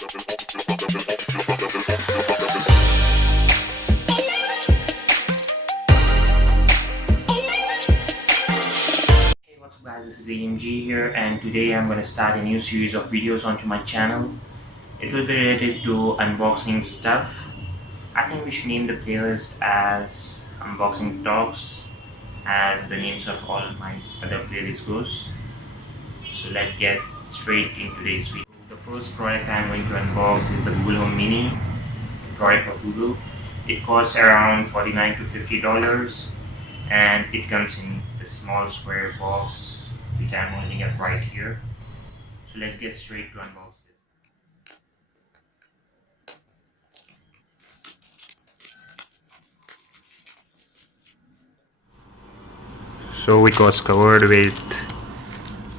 What's up guys, this is AMG here, and today I'm going to start a new series of videos onto my channel. It will be related to unboxing stuff. I think we should name the playlist as Unboxing Talks, as the names of all my other playlists goes. So let's get straight into today's video. The first product I'm going to unbox is the Google Home Mini, a product of Google. It costs around $49 to $50 and it comes in the small square box which I'm holding up right here. So let's get straight to unbox this. So it was covered with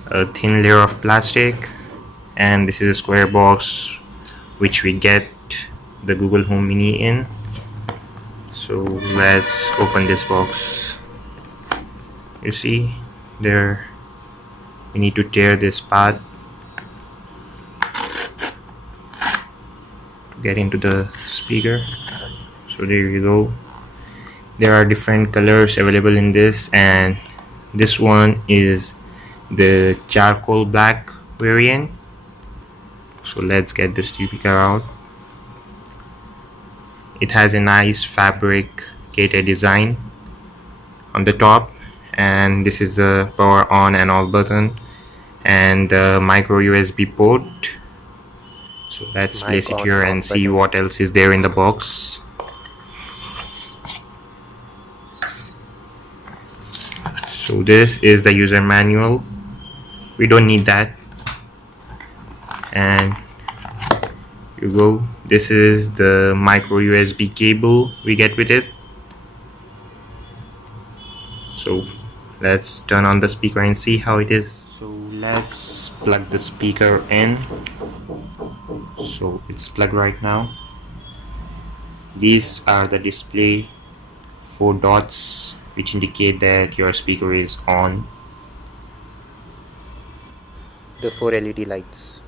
a thin layer of plastic, and this is a square box which we get the Google Home Mini in. So let's open this box. You see there, we need to tear this part to get into the speaker. So there you go. There are different colors available in this, and this one is the charcoal black variant. So let's get the speaker out. It has a nice fabricated design on the top, and this is the power on and off button and the micro USB port. So let's place it here and see what else is there in the box. So this is the user manual. We don't need that. And here you go. This is the micro USB cable we get with it. So let's turn on the speaker and see how it is. So let's plug the speaker in. So it's plugged right now. These are the display 4 dots which indicate that your speaker is on. The 4 LED lights.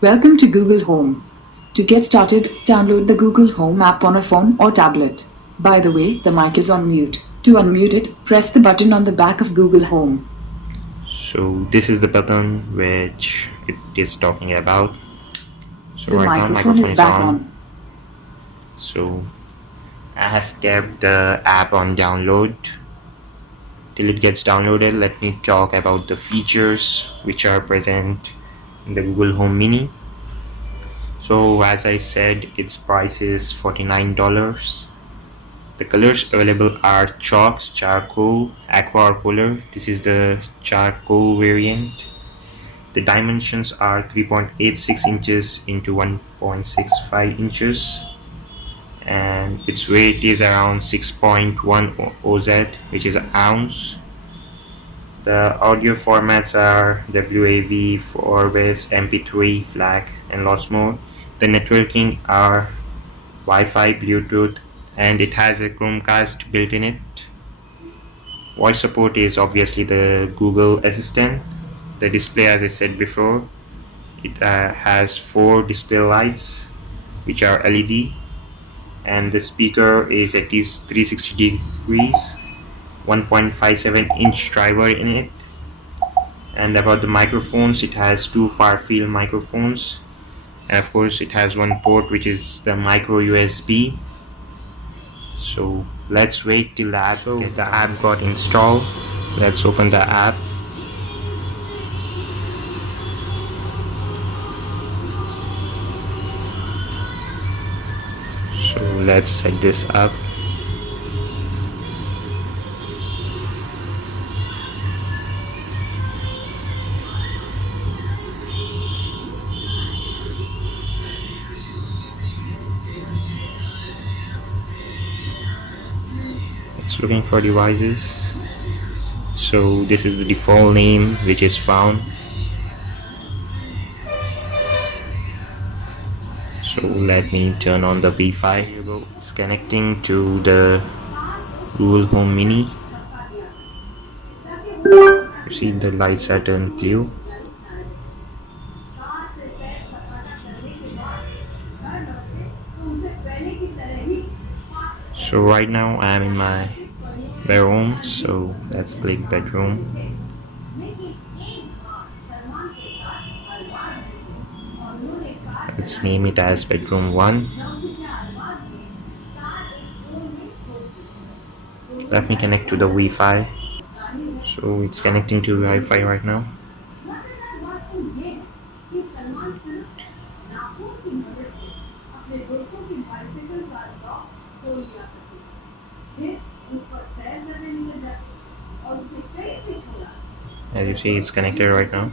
Welcome to Google Home. To get started, download the Google Home app on a phone or tablet. By the way, the mic is on mute. To unmute it, press the button on the back of Google Home. So this is the button which it is talking about. So The right now microphone is back on. So I have tapped the app on download. Till it gets downloaded, let me talk about the features which are present in the Google Home Mini. So as I said, its price is $49. The colors available are chalk, charcoal, aqua, or polar. This is the charcoal variant. The dimensions are 3.86 inches into 1.65 inches, and its weight is around 6.1 oz, which is an ounce. The audio formats are WAV, 4-base, MP3, FLAC, and lots more. The networking are Wi-Fi, Bluetooth, and it has a Chromecast built in it. Voice support is obviously the Google Assistant. The display, as I said before, it has 4 display lights which are LED, and the speaker is at least 360 degrees, 1.57 inch driver in it. And about the microphones, it has 2 far field microphones, and of course it has one port which is the micro USB. So let's wait till the app got installed. Let's open the app. So let's set this up. It's looking for devices. So this is the default name which is found. So So let me turn on the Wi-Fi. Here you go. It's connecting to the Google Home Mini. You see the lights are turned blue. So right now I am in my bedroom, so let's click bedroom. Let's name it as bedroom 1. Let me connect to the Wi-Fi. So it's connecting to Wi-Fi right now. As you see, it's connected right now.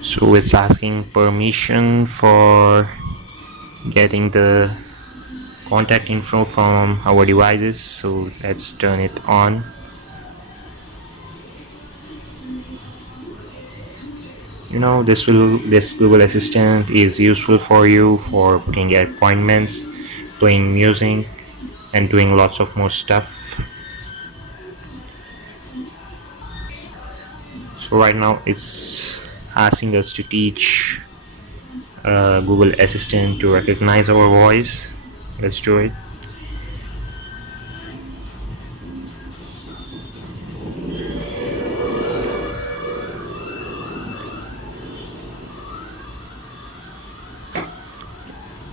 So it's asking permission for getting the contact info from our devices, so let's turn it on. You know, this Google Assistant is useful for you for booking appointments, playing music, and doing lots of more stuff. So right now it's asking us to teach Google Assistant to recognize our voice. Let's do it.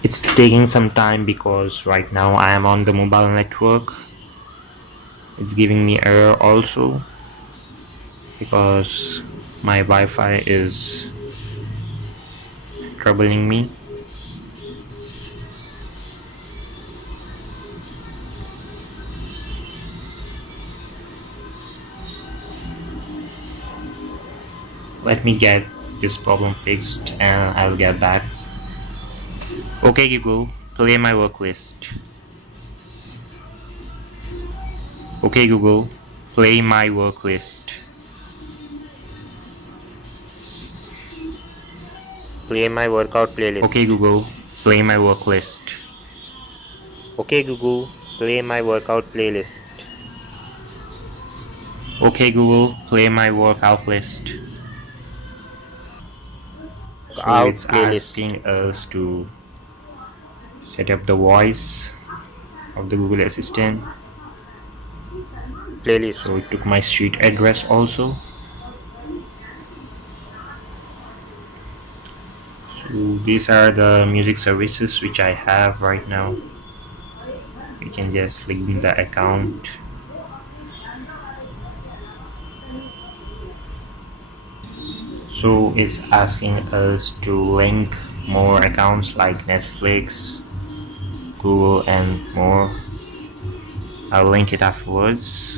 It's taking some time because right now I am on the mobile network. It's giving me error also because my Wi-Fi is troubling me. Let me get this problem fixed and I'll get back. Okay Google, play my work list. Okay Google, play my work list. Play my workout playlist. Okay Google, play my work list. Okay Google, play my workout playlist. Okay Google, play my workout list. So Out it's playlist. asking us to set up the voice of the Google Assistant. Playlist. So it took my street address also. So these are the music services which I have right now. You can just link the account. So it's asking us to link more accounts like Netflix, Google, and more. I'll link it afterwards.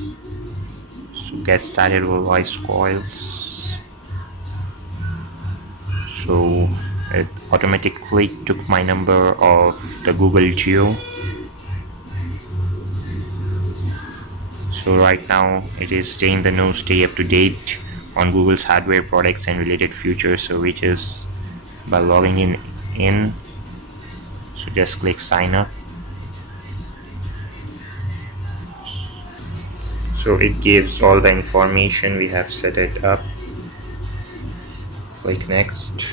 So get started with voice coils. So it automatically took my number of the Google Geo. So right now it is staying the no stay up to date on Google's hardware products and related future services by logging in. So just click sign up. So it gives all the information, we have set it up. Click next.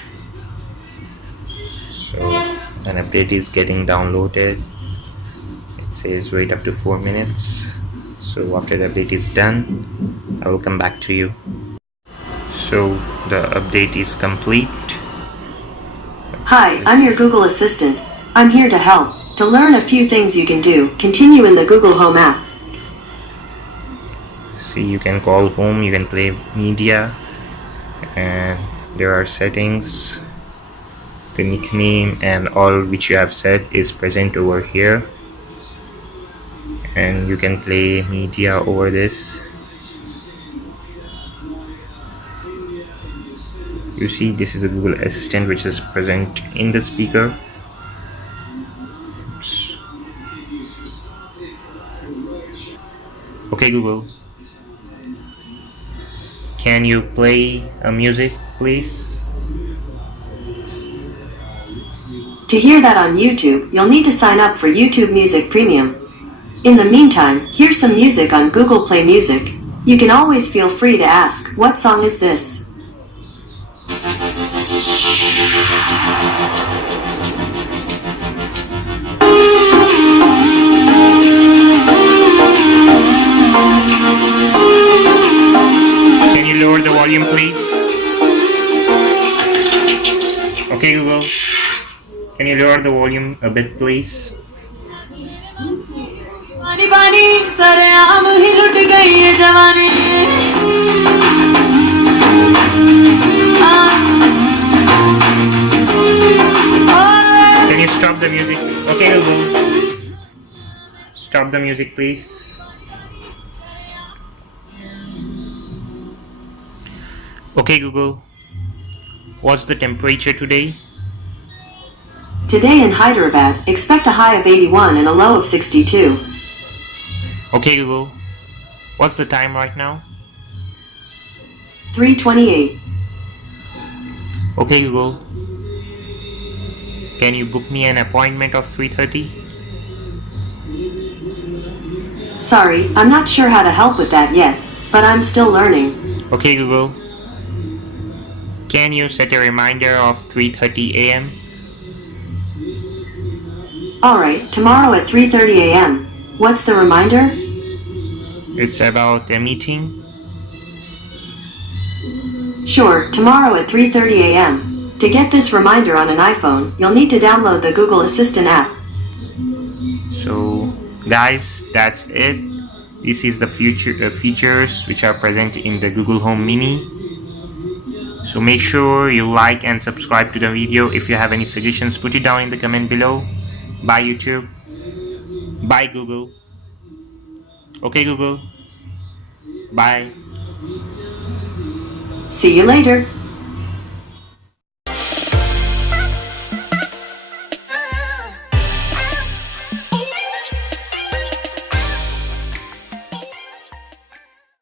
So an update is getting downloaded. It says wait up to 4 minutes. So after the update is done, I will come back to you. So the update is complete. Hi, I'm your Google Assistant. I'm here to help. To learn a few things you can do, continue in the Google Home app. See, you can call home, you can play media, and there are settings. The nickname and all which you have set is present over here, and you can play media over this. You see, this is a Google Assistant which is present in the speaker. Oops. Okay, Google. Can you play a music, please? To hear that on YouTube, you'll need to sign up for YouTube Music Premium. In the meantime, here's some music on Google Play Music. You can always feel free to ask, what song is this? Can you lower the volume, please? Okay, Google. Can you lower the volume a bit, please? पानी पानी सरेआम ही लुट गई ये जवानी Can you stop the music? Okay, Google. Stop the music, please. Okay, Google. What's the temperature today? Today in Hyderabad, expect a high of 81 and a low of 62. Okay, Google. What's the time right now? 3:28. Okay, Google. Can you book me an appointment of 3:30? Sorry, I'm not sure how to help with that yet, but I'm still learning. Okay, Google. Can you set a reminder of 3:30 a.m.? Alright, tomorrow at 3:30 a.m. What's the reminder? It's about a meeting. Sure, tomorrow at 3:30 a.m. To get this reminder on an iPhone, you'll need to download the Google Assistant app. So, guys, that's it. This is the features which are present in the Google Home Mini. So make sure you like and subscribe to the video. If you have any suggestions, put it down in the comment below. Bye YouTube. Bye Google. Okay Google. Bye. See you later.